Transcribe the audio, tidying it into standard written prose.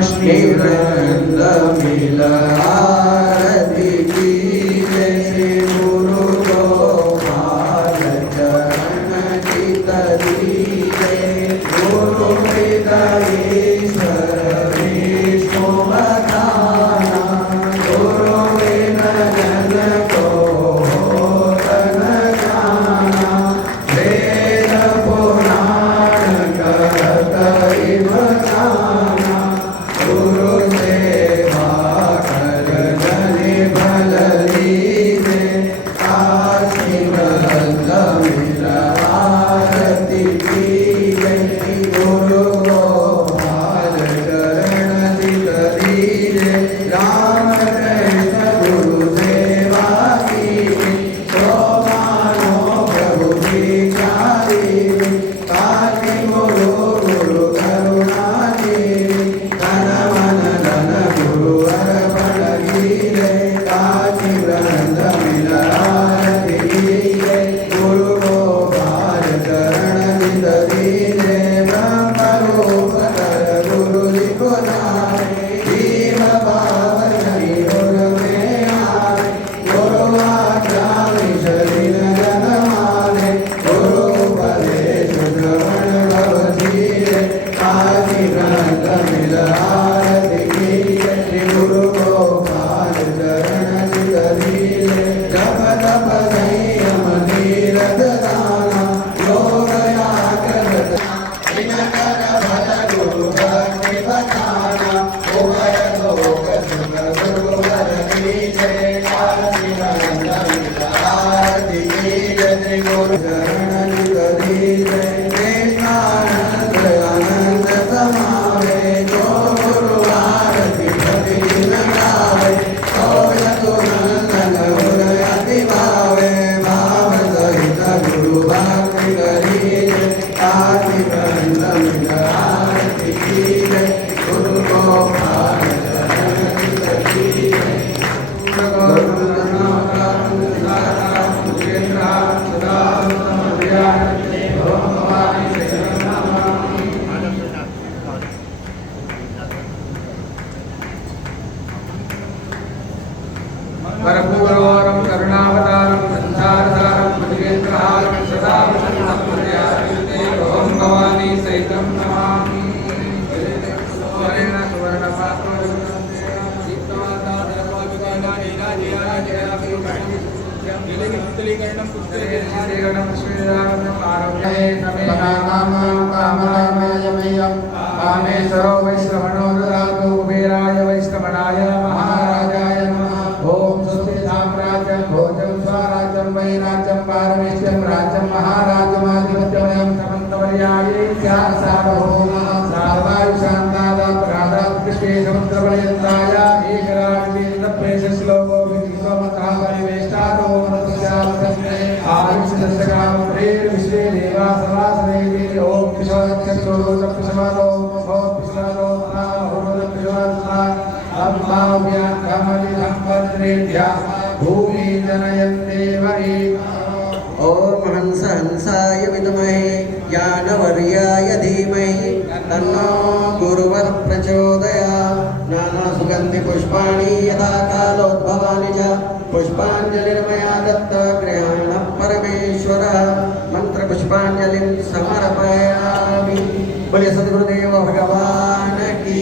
श्रीवृंद मिल आरती की जय श्री गुरु गोपाल चरण चित दीजे गुरु हृदयेश्वर विष्णुवधाना गुरु बिन जन को तन जाना वेद पुराण कहत इव जाना गुरु सेवा कर जनि भल लीजे काशी वृंद मिल आरती कीजे गुरु गोपाल चरण चित दीजे राम कृष्ण गुरु सेवा कीजे सो मानो प्रभु भिखारी काशी गुरु गुरु करुणा देवी तन मन धन गुरु अर्पण कीजे काशी वृंद मिल आरती कीजे गुरु गोपाल चरण चित दीजे ब्रह्म रूप कर गुरु जी को नामे जीव भाव जनि गुर में आवे गुरु आज्ञा शरीर जन माने गुरु उपदेश श्रवण भव धीरे काशी वृंद मिल आरती कीजे श्री गुरु गोपाल चरण चित दीजे जप तप संयम धीरज दाना योग याग इन कर भल गुरु भक्ति बताना उभय लोक सुख गुरु वर कीजे काशी वृंद मिल आरती कीजे श्री गुरु चरण चित दीजे कृष्णानंद आनंद समावे जो गुरु आरती प्रतिदिन गावे सोय सुनंदन हृदय अति भावे भाव सहित गुरु भक्ति करीजे काशी वृंद मिल आरती कीजे गुरु गोपाल चरण चित दीजे परमगुरुवरं करुणावतारं संसारसारं भुजगेन्द्रहारं सदा वसन्तं हृदयारविन्दे ओं भवानी सहितं नमामि स्वर्णेन सुवर्णपात्रेण दीप्तमाता दर्पविकाना नीलाजिराजिराभिरुचितं पुष्पैर्गणं श्रीरामं आरोग्ये समे कामकामयमयं कामेश्वरो वैश्रवणो ददातु कुबेराय वैश्रवणाय महाराजाय नमः ओम स्वस्ति साम्राज्यं भोजं स्वराज्यं वैराज्यं पारमेश्यं राज्यं महाराजमाधिपत्यमयं समन्तवर्याये सार्वभौम सर्वायुषान्तादात् प्रादात् कृष्णे समुद्रपर्यन्ताय एकराज्येन्द्रप्रेषश्लोको विश्वमतः परिवेष्टारो मनुष्यावसन्ने आयुष्यदशकामप्रेर्विश्वे देवा सवासनेति ओम विश्वक्षरोदपिशमानो भवत्पिशमानो नाहोदपिशमानो अम्माभ्यां कमलिसम्पद्रेभ्यः भूमि जनयन्ते वै ओम हंस हंसाय विद्महे ज्ञानवर्याय धीमहि तन्नो गुरुवर प्रचोदयात् नाना सुगंधि पुष्पाणि यथा कालोद्भवानि च पुष्पाञ्जलिर्मया दत्त गृहाण परमेश्वर मंत्र पुष्पाञ्जलिं समर्पयामि। बोलिए सद्गुरुदेव भगवान की